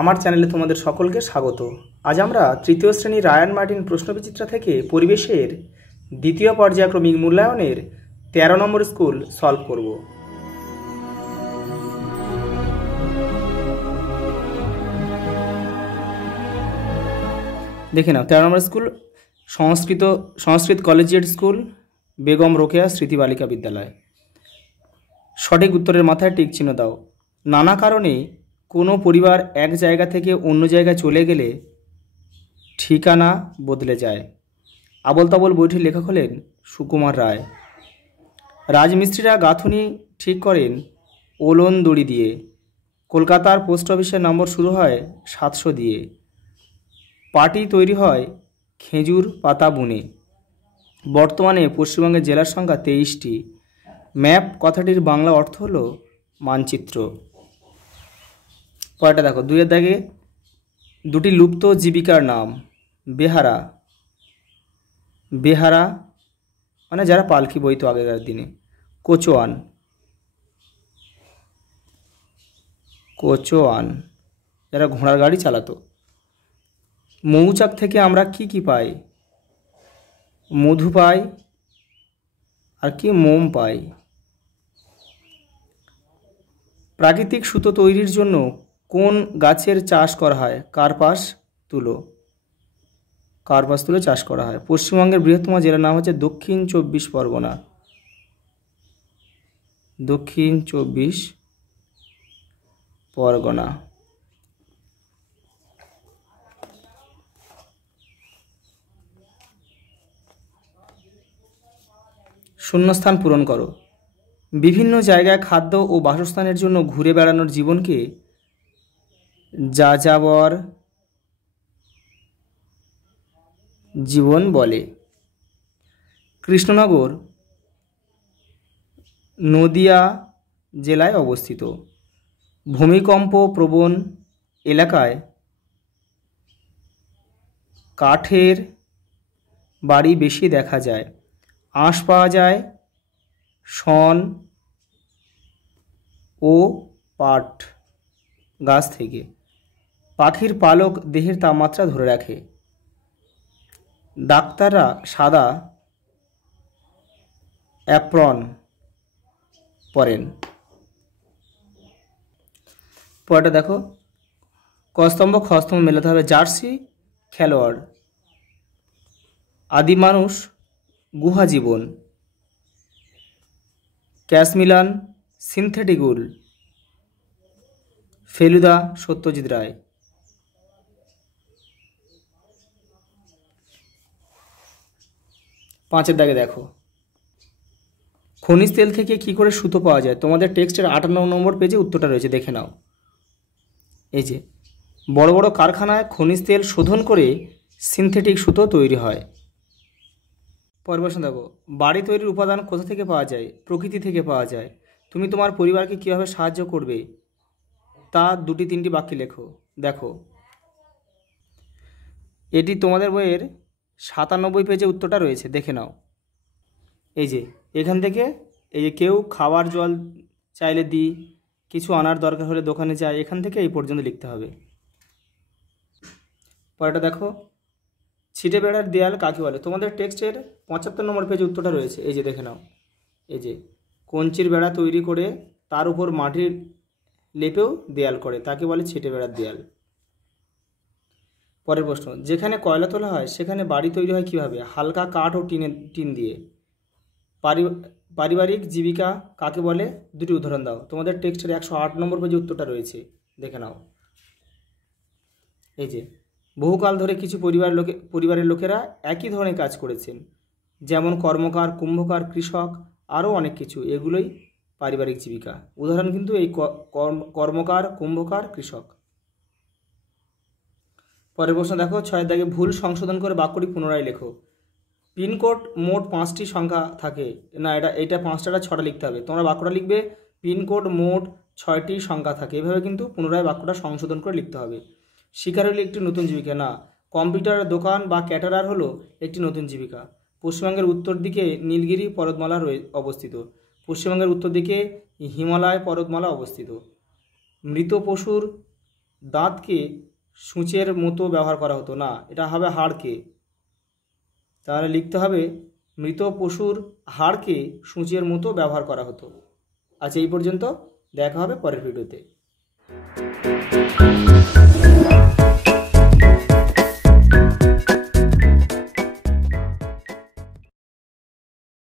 আমার চ্যানেলে তোমাদের সকলকে স্বাগত। আজ আমরা তৃতীয় শ্রেণীর রায়ান মার্টিন প্রশ্নবিচিত্রা থেকে পরিবেশের দ্বিতীয় পর্যায়ক্রমিক মূল্যায়নের 13 নম্বর স্কুল সলভ করব। দেখে নাও, 13 নম্বর স্কুল সংস্কৃত কলেজিয়েট স্কুল, বেগম রোকেয়া স্মৃতি বালিকা বিদ্যালয়। সঠিক উত্তরের মাথায় টিক চিহ্ন দাও। নানা কারণে কোনো পরিবার এক জায়গা থেকে অন্য জায়গায় চলে গেলে ঠিকানা বদলে যায়। আবল তাবল বইটির লেখক হলেন সুকুমার রায়। রাজমিস্ত্রিরা গাঁথুনি ঠিক করেন ওলন দড়ি দিয়ে। কলকাতার পোস্ট অফিসের নম্বর শুরু হয় 700 দিয়ে। পাটি তৈরি হয় খেজুর পাতা বুনে। বর্তমানে পশ্চিমবঙ্গের জেলার সংখ্যা 23টি। ম্যাপ কথাটির বাংলা অর্থ হল মানচিত্র। পরেরটা দেখো, 2 এর দাগে দুটি লুপ্ত জীবিকার নাম। বেহারা, বেহারা মানে যারা পালকি বইতো আগেকার দিনে। কোচোয়ান, কোচোয়ান যারা ঘোড়ার গাড়ি চালাতো। মৌচাক থেকে আমরা কি কি পাই? মধু পাই আর কি মোম পাই। প্রাকৃতিক সুতো তৈরির জন্য কোন গাছের চাষ করা হয়? কার্পাস তুলো, কার্পাস তুলো চাষ করা হয়। পশ্চিমবঙ্গের বৃহত্তম জেলার নাম হচ্ছে দক্ষিণ 24 পরগনা। দক্ষিণ 24 পরগনা। শূন্যস্থান পূরণ করো। বিভিন্ন জায়গায় খাদ্য ও বাসস্থানের জন্য ঘুরে বেড়ানোর জীবনকে যাযাবর জীবন বলে। কৃষ্ণনগর নদিয়া জেলায় অবস্থিত। ভূমিকম্প প্রবণ এলাকায় কাঠের বাড়ি বেশি দেখা যায়। আঁশ পাওয়া যায় শন ও পাট গাছ থেকে। পাখির পালক দেহের তাপমাত্রা ধরে রাখে। ডাক্তাররা সাদা অ্যাপ্রন পরেন। পরেরটা দেখো, কস্তম্ভ খস্তম্ভ মেলাতে হবে। জার্সি খেলোয়াড়। আদি মানুষ গুহা জীবন। ক্যাশমিলান সিনথেটিক উল। ফেলুদা সত্যজিৎ রায়। 5 এর দাগে দেখো, খনিজ তেল থেকে কি করে সুতো পাওয়া যায়? তোমাদের টেক্সটের 58 নম্বর পেজে উত্তরটা রয়েছে, দেখে নাও। এই যে বড় বড় কারখানায় খনিজ তেল শোধন করে সিনথেটিক সুতো তৈরি হয়। পরের প্রশ্ন দেখো, বাড়ি তৈরির উপাদান কোথা থেকে পাওয়া যায়? প্রকৃতি থেকে পাওয়া যায়। তুমি তোমার পরিবারকে কীভাবে সাহায্য করবে তা 2-3টি বাক্যে লেখো। দেখো, এটি তোমাদের বইয়ের 97 পেজে উত্তরটা রয়েছে, দেখে নাও। এই যে এখান থেকে এই যে কেউ খাবার জল চাইলে দিই, কিছু আনার দরকার হলে দোকানে যাই, এখান থেকে এই পর্যন্ত লিখতে হবে। পরেরটা দেখো, ছিটে বেড়ার দেয়াল কাকে বলে? তোমাদের টেক্সটের 75 নম্বর পেজে উত্তরটা রয়েছে, এই যে দেখে নাও। এই যে কঞ্চির বেড়া তৈরি করে তার উপর মাটির লেপেও দেয়াল করে, তাকে বলে ছিটে বেড়ার দেয়াল। পরের প্রশ্ন, যেখানে কয়লা তোলা হয় সেখানে বাড়ি তৈরি হয় কিভাবে? হালকা কাঠ ও টিন দিয়ে। পারিবারিক জীবিকা কাকে বলে? 2টি উদাহরণ দাও। তোমাদের টেক্সটের 108 নম্বর পেজে উত্তরটা রয়েছে, দেখে নাও। এই যে বহুকাল ধরে কিছু পরিবারের লোকেরা একই ধরনের কাজ করেছেন, যেমন কর্মকার, কুম্ভকার, কৃষক, আরও অনেক কিছু। এগুলোই পারিবারিক জীবিকা। উদাহরণ কিন্তু এই কর্মকার, কুম্ভকার, কৃষক। পরের প্রশ্ন দেখো, 6 এর দাগে ভুল সংশোধন করে বাক্যটি পুনরায় লেখো। পিনকোড মোট 5টি সংখ্যা থাকে না, এটা 5টা 6টা লিখতে হবে। তোমরা বাক্যটা লিখবে পিনকোড মোট 6টি সংখ্যা থাকে। এভাবে কিন্তু পুনরায় বাক্যটা সংশোধন করে লিখতে হবে। শিকার হলো একটি নতুন জীবিকা না, কম্পিউটার দোকান বা ক্যাটারার হলো একটি নতুন জীবিকা। পশ্চিমবঙ্গের উত্তর দিকে নীলগিরি পর্বতমালা অবস্থিত। পশ্চিমবঙ্গের উত্তর দিকে হিমালয় পর্বতমালা অবস্থিত। মৃত পশুর দাঁতকে সূঁচের মতো ব্যবহার করা হতো? না, এটা হবে হাড়কে। তাহলে লিখতে হবে মৃত পশুর হাড়কে সূঁচের মতো ব্যবহার করা হতো। আচ্ছা, এই পর্যন্ত, দেখা হবে পরের ভিডিওতে।